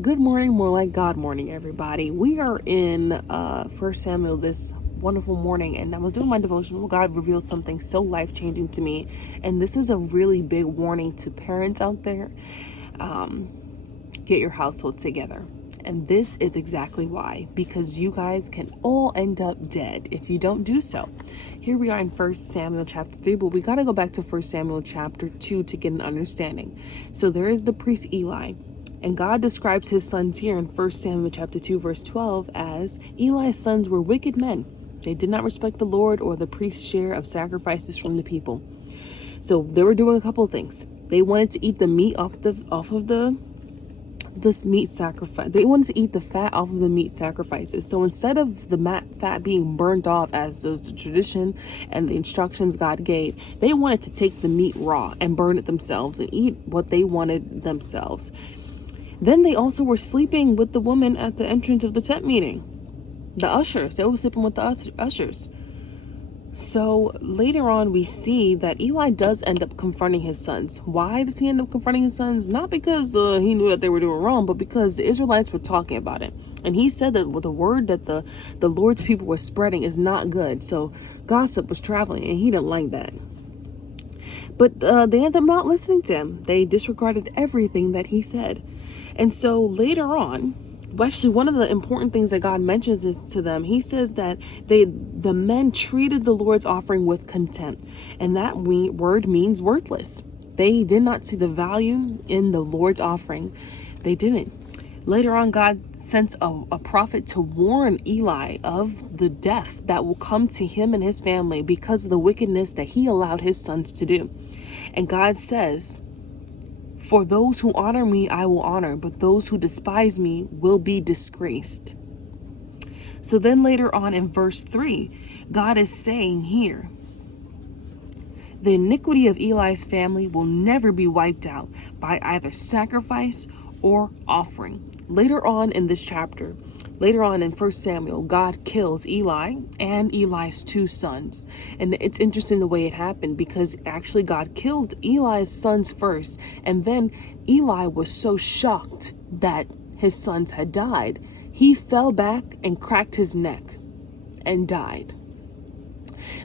Good morning, more like God morning, everybody. We are in 1 Samuel this wonderful morning, and I was doing my devotional. God revealed something so life-changing to me, and this is a really big warning to parents out there. Get your household together. And this is exactly why, because you guys can all end up dead if you don't do so. Here we are in 1 Samuel chapter 3, but we got to go back to 1 Samuel chapter 2 to get an understanding. So there is the priest Eli. And God describes his sons here in 1 Samuel chapter 2 verse 12 as Eli's sons were wicked men. They did not respect the Lord or the priest's share of sacrifices from the people. So they were doing a couple of things. They wanted to eat the meat off of this meat sacrifice. They wanted to eat the fat off of the meat sacrifices. So instead of the fat being burnt off as was the tradition and the instructions God gave, they wanted to take the meat raw and burn it themselves and eat what they wanted themselves. Then they also were sleeping with the woman at the entrance of the tent meeting. The ushers. They were sleeping with the ushers. So later on, we see that Eli does end up confronting his sons. Why does he end up confronting his sons? Not because he knew that they were doing wrong, but because the Israelites were talking about it. And he said that the word that the Lord's people were spreading is not good. So gossip was traveling, and he didn't like that. But they ended up not listening to him. They disregarded everything that he said. And so later on, actually one of the important things that God mentions is to them, he says that the men treated the Lord's offering with contempt. And that word means worthless. They did not see the value in the Lord's offering. They didn't. Later on, God sends a prophet to warn Eli of the death that will come to him and his family because of the wickedness that he allowed his sons to do. And God says, "For those who honor me, I will honor, but those who despise me will be disgraced." So then later on in verse 3, God is saying here, the iniquity of Eli's family will never be wiped out by either sacrifice or offering. Later on in this chapter, later on in 1 Samuel, God kills Eli and Eli's two sons. And it's interesting the way it happened, because actually God killed Eli's sons first. And then Eli was so shocked that his sons had died, he fell back and cracked his neck and died.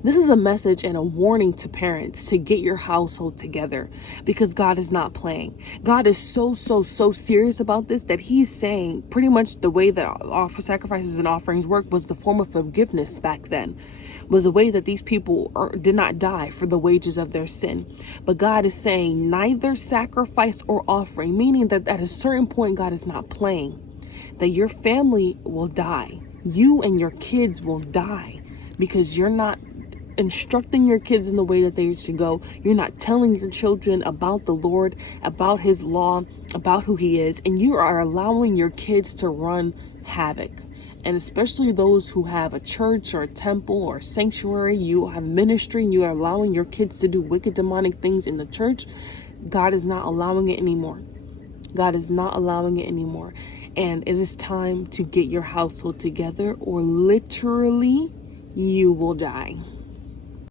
This is a message and a warning to parents to get your household together, because God is not playing. God is so serious about this that he's saying pretty much the way that sacrifices and offerings work was the form of forgiveness back then, was the way that these people did not die for the wages of their sin. But God is saying neither sacrifice or offering, meaning that at a certain point God is not playing, that your family will die. You and your kids will die because you're not instructing your kids in the way that they should go. You're not telling your children about the Lord, about his law, about who he is, and you are allowing your kids to run havoc. And especially those who have a church or a temple or a sanctuary, you have ministry, and you are allowing your kids to do wicked demonic things in the church. God is not allowing it anymore. God is not allowing it anymore. And it is time to get your household together, or literally you will die.